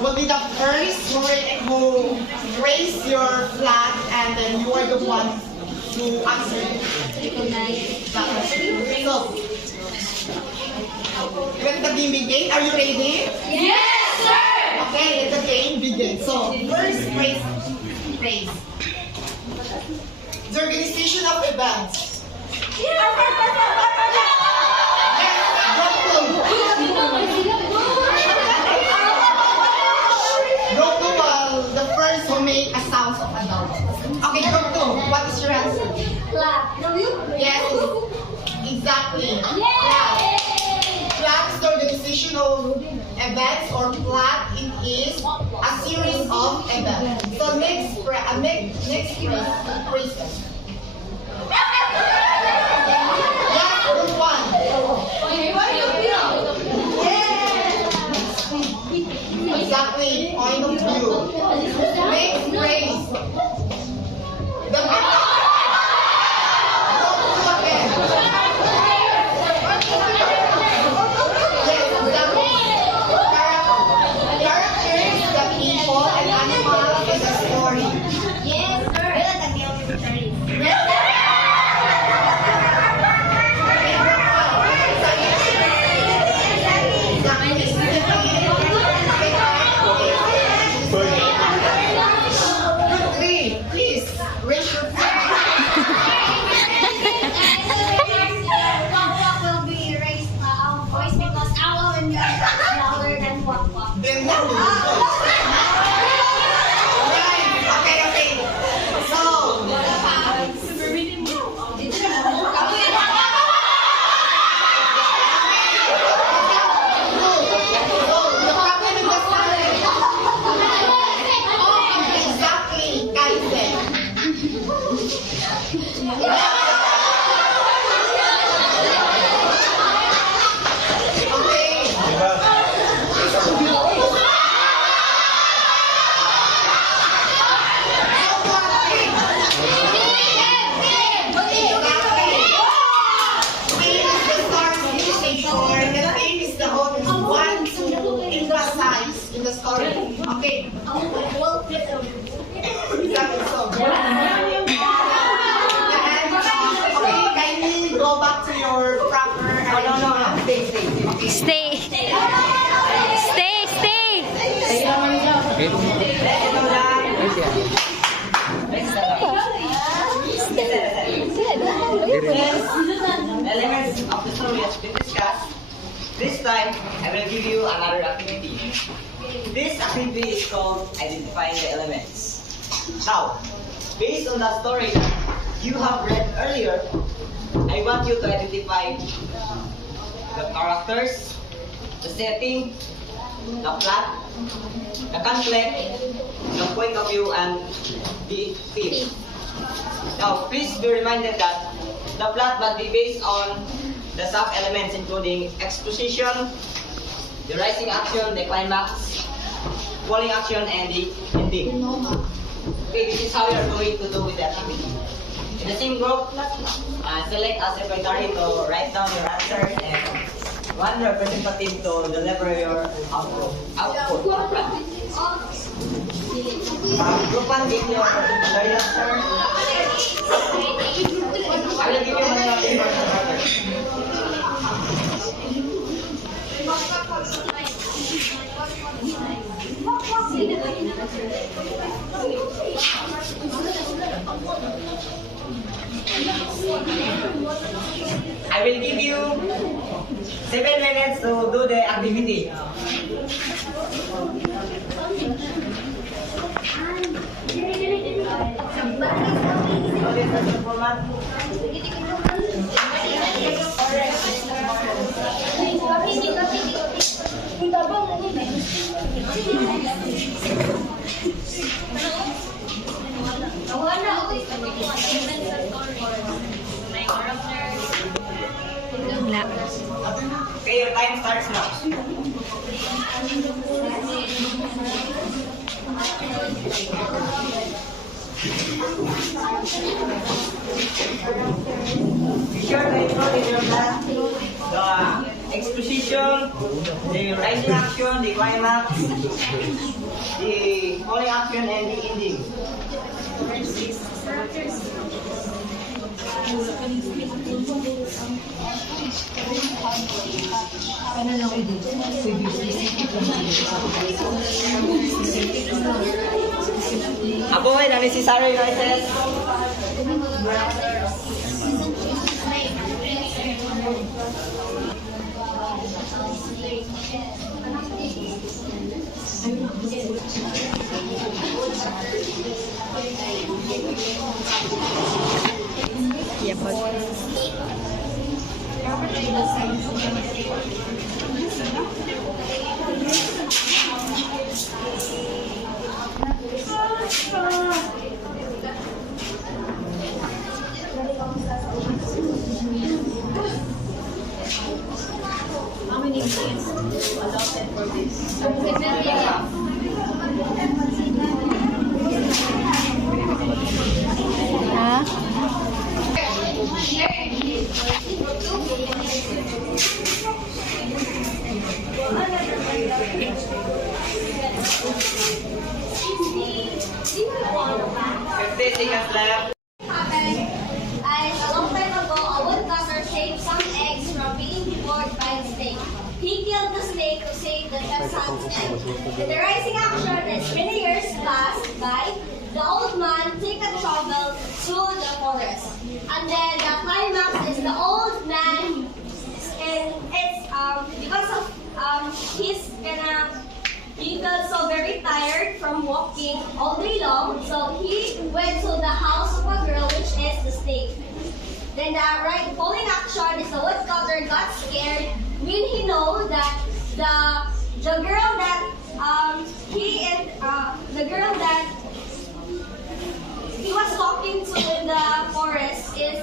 will be the first who raise your flag, and then you are the one to answer the question. So, let the game begin. Are you ready? Yes, sir! Okay, let the game begin. So, first phrase. The organization of events. Group 2, the first who make a sound of a dog. Okay, group 2, what is your answer? Yes, exactly. Flag. Flag is the organizational events, or flag it is a series of events. So next phrase. Yes, group 1. Exactly, point of view. Next phrase. The Okay. Okay, kindly go back to your proper. No. Stay. Stay. Elements of the story has been discussed. This time, I will give you another activity. This activity is called identifying the elements. Now, based on the story that you have read earlier, I want you to identify the characters, the setting, the plot, the conflict, the point of view, and the theme. Now, please be reminded that the plot must be based on the sub-elements including exposition, the rising action, the climax, falling action, and the ending. Okay, this is how you are going to do with the activity. In the same group, select a secretary to write down your answers and one representative to deliver your output. Group 1, give your particular answer. I will give you my paper. I will give you 7 minutes to do the activity. Okay, your time starts now. Be sure to include in your plan the exposition, the rising action, the climax, the falling action, and the ending. Avoid unnecessary noises. How many days allotted for this? Fifty seconds left. Happened as a long time ago, a woodcutter saved some eggs from being devoured by a snake. He killed the snake to save the chestnut's egg. In the rising action, as many years passed by, the old man take a travel through the forest. And then the climax is the old man, and it's because of he got so very tired from walking all day long, so he went to the house of a girl, which is the snake. Then the following action is the woodcutter got scared when he know that the girl that the girl that he was talking to in the forest is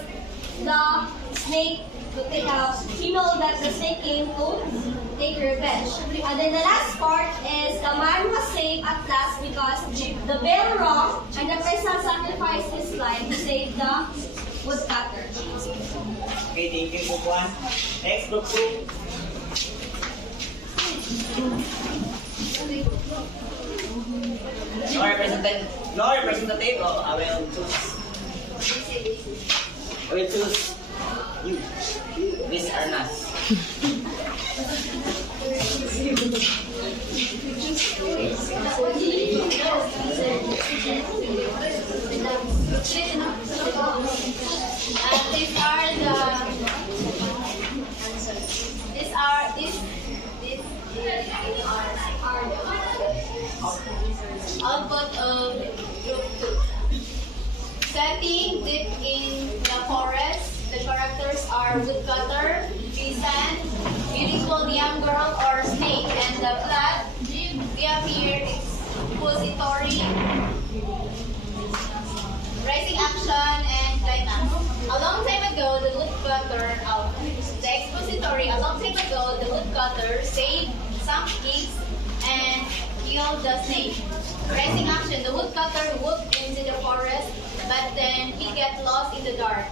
the snake. He know that the snake came to take revenge. And then the last part is the man was saved at last because the bell rang and the person sacrificed his life to save the woodcutter. Okay, thank you, Group 1. Next, Group 2. No representative, I will choose you, Miss Arnas. Output of group 2. Setting deep in the forest, the characters are woodcutter, peasant, beautiful young girl or snake, and the plot we appear expository, rising action, and climax. A long time ago, the woodcutter the expository. A long time ago, the woodcutter saved some pigs and killed the snake. Rising action, the woodcutter whooped into the forest, but then he get lost in the dark.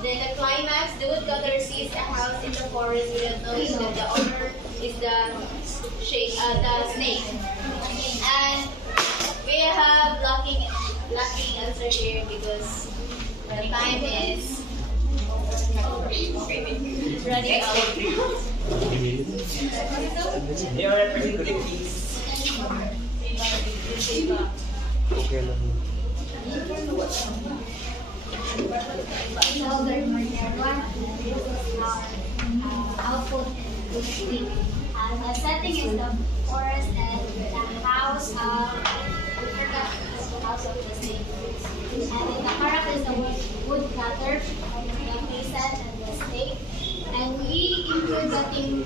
Then the climax, the woodcutter sees a house in the forest without knowing that the owner is the snake. And we have lacking answer here because the time is running out. Your representative, please. Output the setting is the forest and the house of the snake. And then the character is the woodcutter, the peasant, and the snake. And we include the theme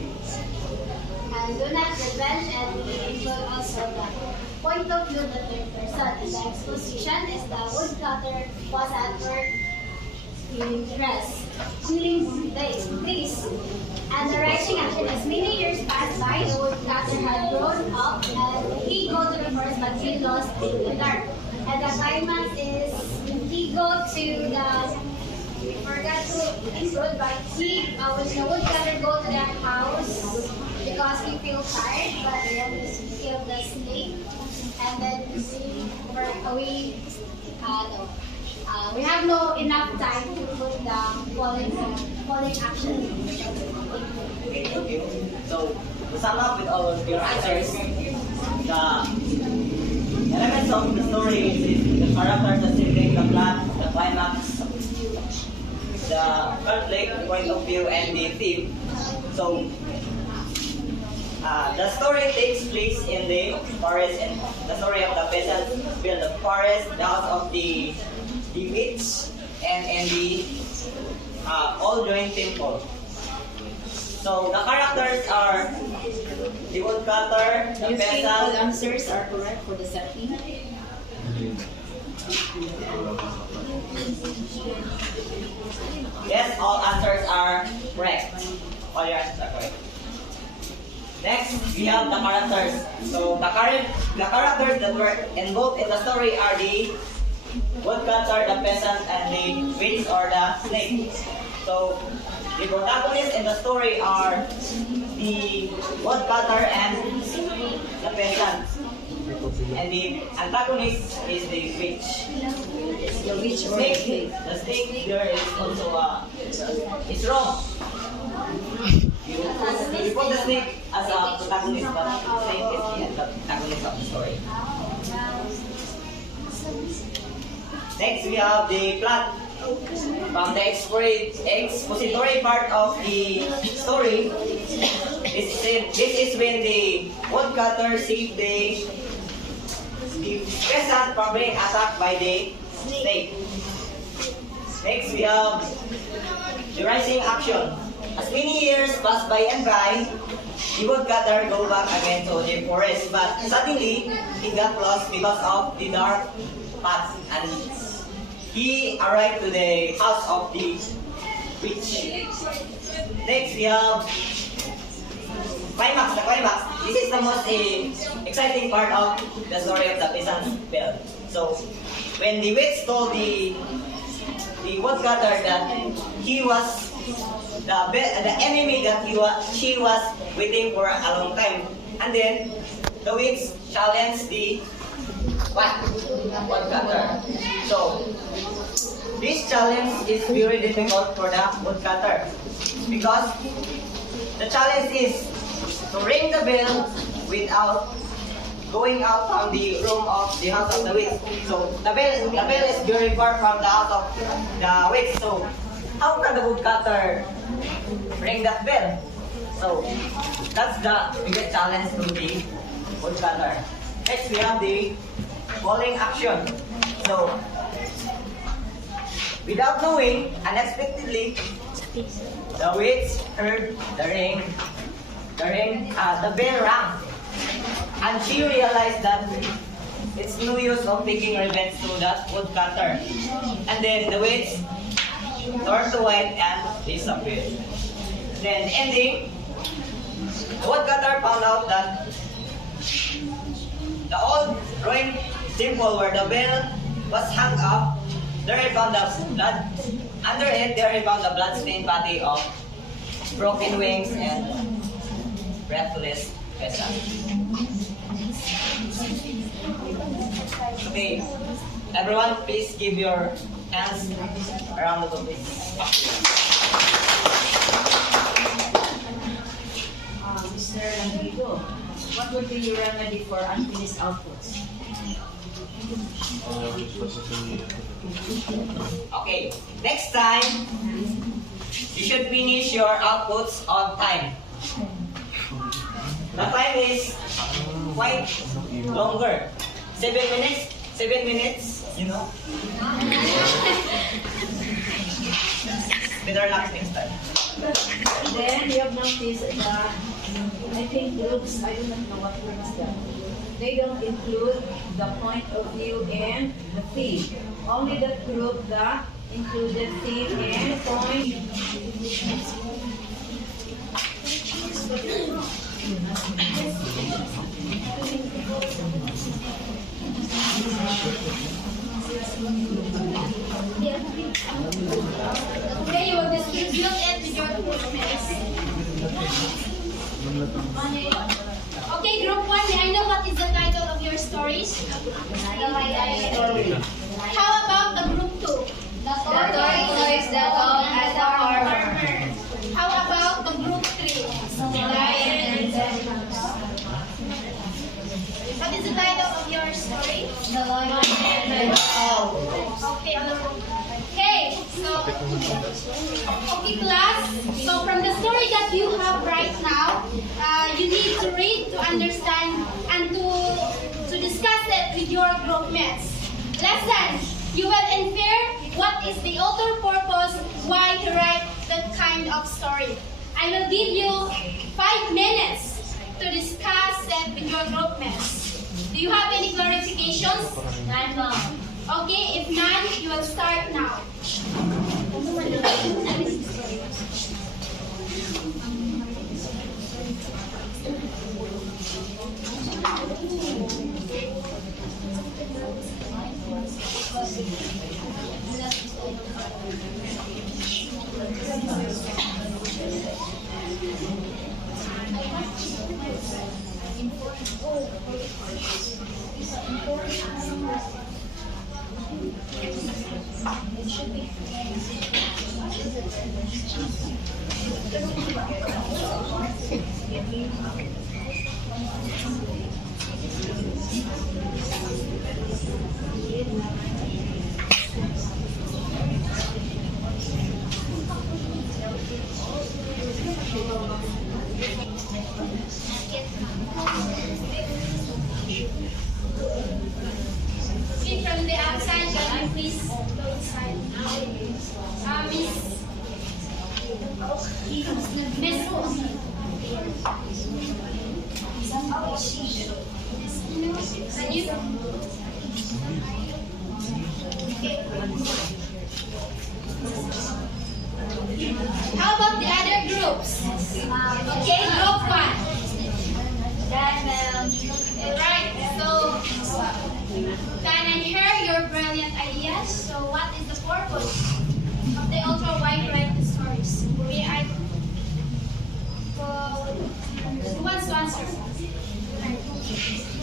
and do not revenge, and we include also the point of view of the third person. And the exposition is the woodcutter was at work feeling this. And the rising action is many years passed by, the woodcutter had grown up and he go to the forest but he lost in the dark. And the climax is he go to the we forgot to include, but he, when the woodcutter go to that house because he feels tired, but then he killed the snake, and then we have no enough time to put the falling action. Okay. So, to sum up with all of your answers, the elements of the story is the character, the setting, the plot, the climax, the conflict, point of view, and the theme. So, the story takes place in the forest, and the story of the peasants build the forest, the house of the witch, and in the all joint temple. So the characters are the woodcutter, the You think all peasant. answers are correct for the setting? Yes, all answers are correct. All your answers are correct. Next, we have the characters. So the characters that were involved in the story are the woodcutter, the peasant, and the witch or the snake. So the protagonists in the story are the woodcutter and the peasant. And the antagonist is the witch. The witch or the Snake, snake? the snake there is also it's wrong. You put the snake as a protagonist, but the snake is the antagonist of the story. Next, we have the plot. From the expository part of the story, this is when the woodcutter saved the peasant from being attacked by the snake. Next, we have the rising action. As many years pass by and by, the woodcutter go back again to the forest, but suddenly he got lost because of the dark path, and he arrived to the house of the witch. Next, we have climax. The climax. This is the most exciting part of the story of the peasant's bell. So, when the witch told the woodcutter that he was the enemy that she was waiting for a long time, and then the witch challenged the woodcutter. So, this challenge is very difficult for the woodcutter because the challenge is to ring the bell without going out from the room of the house of the witch. So the bell is very far from the house of the witch. So how can the woodcutter ring that bell? So that's the biggest challenge to the woodcutter. Next, we have the falling action. So without knowing, unexpectedly, the witch heard the bell rang, and she realized that it's no use of taking revenge to that woodcutter. And then the witch turned to white and disappeared. Then ending, the woodcutter found out that the old ruined temple where the bell was hung up, there he found the blood. Under it, there he found the blood-stained body of broken wings and breathless peasant. Okay, everyone, please give your hands a round of applause. Mr. Landigo, what would be your remedy for unfinished outputs? Okay, next time, you should finish your outputs on time. The time is quite longer. 7 minutes? 7 minutes, you know? Better luck next time. Then you have noticed that I think groups, I do not know what groups that. They don't include the point of view and the theme. Only the group that included theme and point. Yeah. Okay, group 1, may I know what is the title of your stories? How about the group 2? The tortoise, the dog, and the farmer. How about the group 3? The lion and the What is the title of your story? lion and the Okay. Okay, so okay class. So from the story that you have right now, you need to read to understand and to discuss it with your group mates. Lesson. You will infer what is the author purpose, why to write that kind of story. I will give you 5 minutes to discuss it with your group mates. Do you have any clarifications? None, Mom. Okay, if none, you will start now. Okay, from the outside, can you please go inside? Miss, can you? How about the other groups? Okay, group 1. Right, so can I hear your brilliant ideas? So what is the purpose of the ultra-wide variety stories? May I, who wants to answer?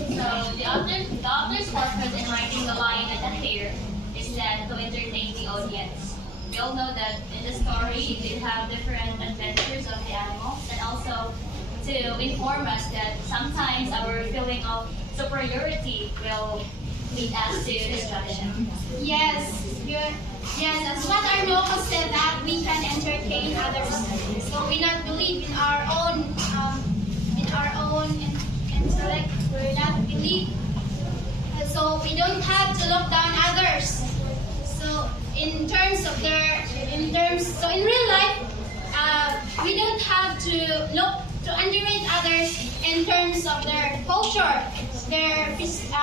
So the author's purpose in writing The Lion and the Hare is that to entertain the audience. We all know that in the story they have different adventures of the animals, and also to inform us that sometimes our feeling of superiority will lead us to destruction. Yes, yes, as what Arnoko said that we can entertain others. So we not believe in our own intellect. We not believe. So we don't have to look down others. So in real life, we don't have to look to underrate others in terms of their culture, their physical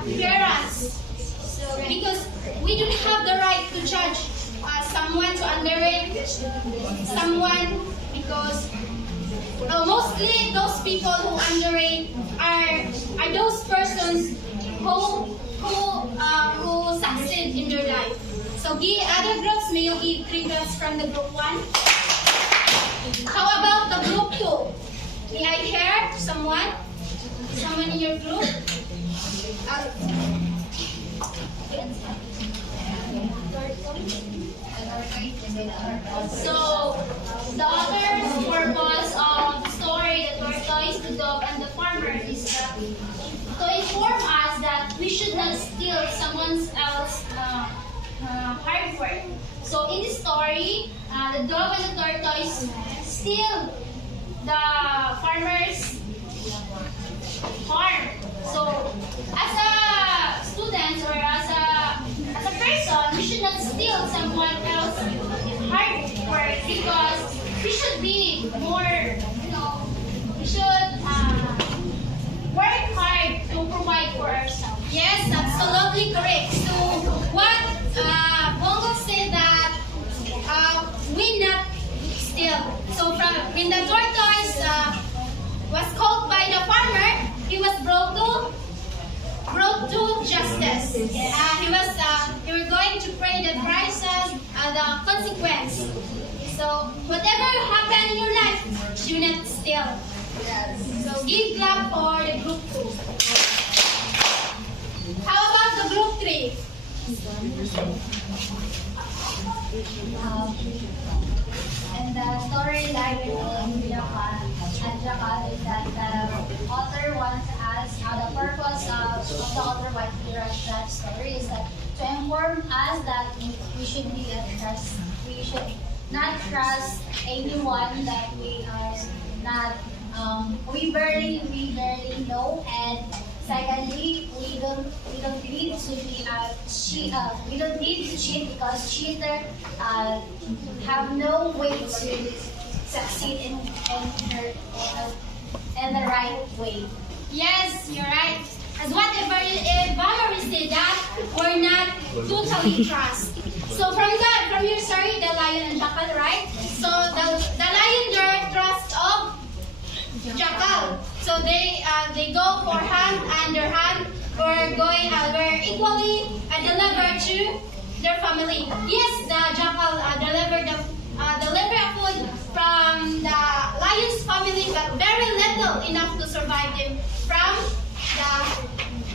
appearance. So because we don't have the right to judge someone, to underrate someone, because mostly those people who underrate are those persons who succeed in their life. So give other groups, may you give 3 groups from the group 1. How about the group 2? May I hear someone? Someone in your group? So the author's purpose of the story, The Tortoise, the Dog, and the Farmer, is to inform us that we should not steal someone else's hard work. So in the story, the dog and the tortoise steal the farmer's farm. So as a student or as a person, we should not steal someone else's hard work, because we should be more, we should work hard to provide for ourselves. Yes, absolutely correct. So what Bongo said that we not steal. So when the tortoise was caught by the farmer, he was brought to justice. He was going to pay the prices, the consequence. So whatever happened in your life, unit still. So give clap for the group 2. How about the group 3? And the storyline of Jackal and Jackal is that the author wants us, the purpose of the author wants to write that story is that to inform us that we should we should not trust anyone that we are not, we barely know, and secondly, we don't need to be we don't need to cheat because cheater have no way to succeed in the right way. Yes, you're right. As what Valerie said, that we're not totally trust. So from your story, the lion and jackal, right? So the lion learned trust of jackal. So they go for hand under hand. We're equally delivered to their family. Yes, the jackal delivered food from the lion's family, but very little enough to survive them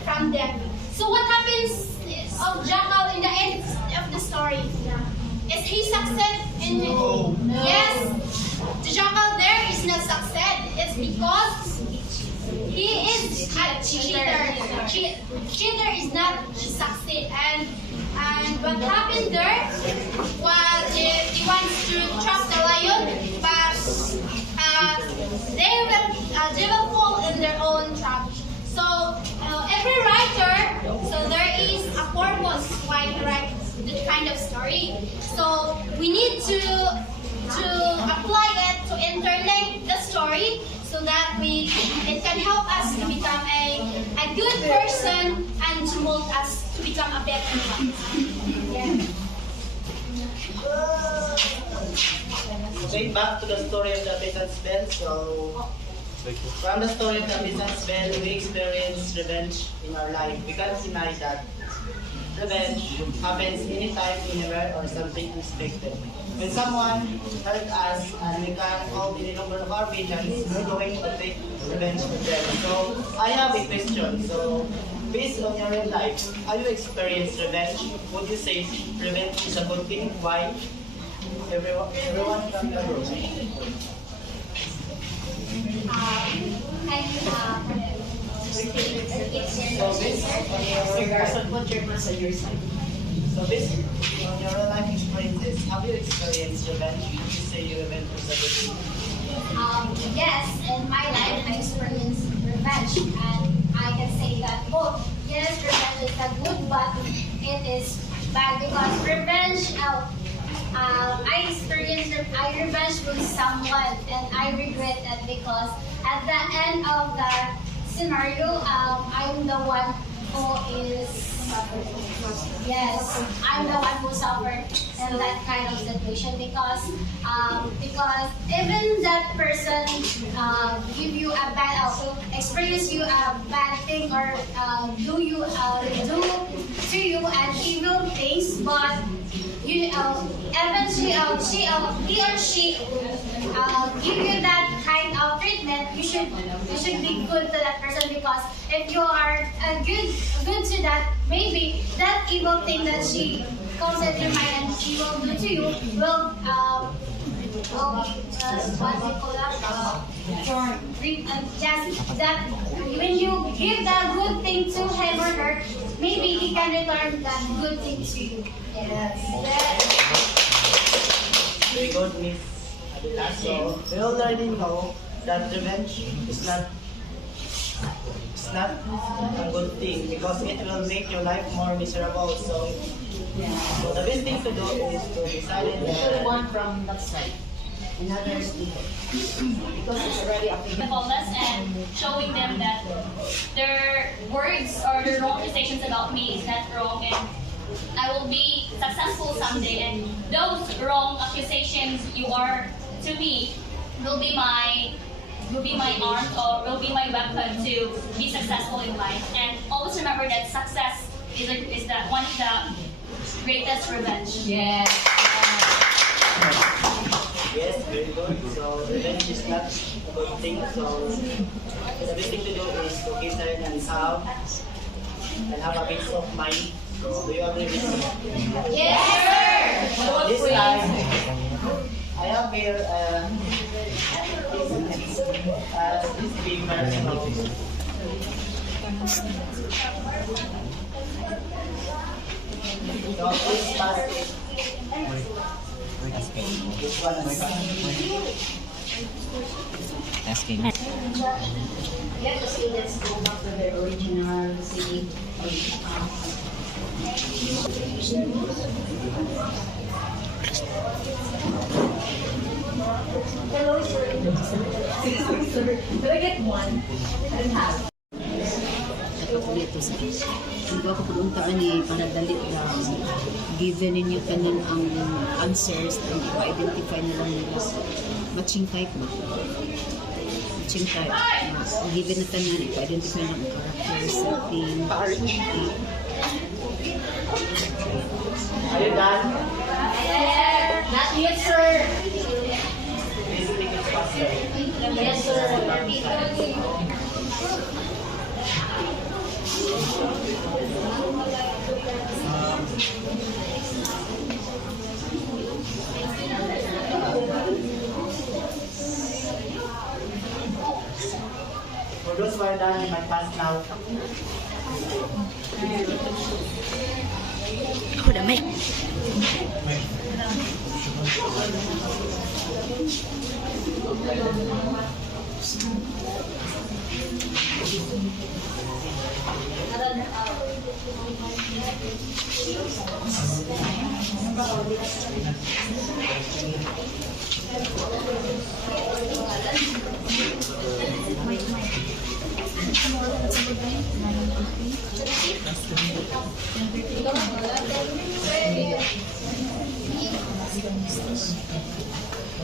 from them. So what happens of jackal in the end of the story? Is he succeed in No. Yes, the jackal there is not succeed. It's because he is a cheater. Cheater is not succeed. And what happened there was he wants to trap the lion, but they will fall in their own trap. So every writer, so there is a purpose why he writes that kind of story. So we need to apply it to interlink the story so that it can help us to become a good person and to mold us to become a better one. Yeah. Going back to the story of the Byzantine Bell, so from the story of the Byzantine Bell, we experience revenge in our life. We can't deny that revenge happens anytime, anywhere, or something unexpected. When someone hurt us and we can't hold any longer of our vengeance, we're going to take revenge for them. So I have a question. So based on your real life, have you experienced revenge? Would you say revenge is a good thing? Why? Everyone can go. Put your hands on your side. So based on your real life experiences, have you experienced revenge? Would you say you revenge is a good thing? Yes, in my life I experienced revenge, and I can say that both. Yes, revenge is a good, but it is bad because revenge. I experienced revenge with someone, and I regret that because at the end of the scenario, I'm the one who is. Yes, I'm the one who suffered in that kind of situation because even that person give you a bad experience you a bad thing or do to you an evil things, but you eventually he or she give you that kind of treatment. You should be good to that person because if you are good to that, maybe that evil thing that she comes at your mind and she will do to you will what do you call that? Just that when you give that good thing to him or her, maybe he can return that good thing to you. Yes. Very good, Miss Adela. So we already know that revenge is not a good thing because it will make your life more miserable. So the best thing to do is to be silent. Put one from that side. Another because it's already up to faultless and showing them that their words or their wrong accusations about me is not wrong and I will be successful someday and those wrong accusations you are to me will be my arm or will be my weapon to be successful in life. And always remember that success is one of the greatest revenge. Yes. Yes, Very good. So revenge is not a good thing. So the best thing to do is to keep learning and sound and have a peace of mind. So do you agree with me? Yes, sir. So this time, I have here this paper. So please pass it. This one is Let the students go back to their original singing. Hello, sir. Could I get one? And half. Dito sa hindi ako pumuntaan ni panadali lang given ninyo kanin ang answers and i-identify na lang nila matching type mo matching type given na tanan i-identify na ang character setting Are you done? Not yet, sir. Please take it faster. Yes, sir. For those who are done, you might pass now. ako na may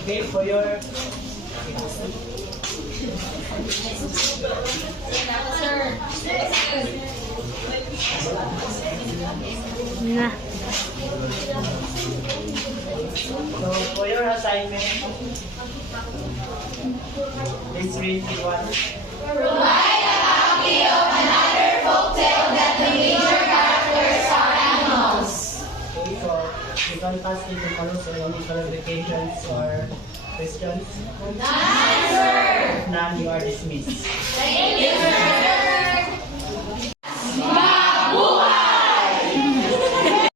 Okay, for your so for your assignment, please read the one. Provide a copy of another folktale that the major characters are animals. Okay, so you can pass it to follow so any clarifications or questions. None, sir. If none, you are dismissed. Thank you, sir.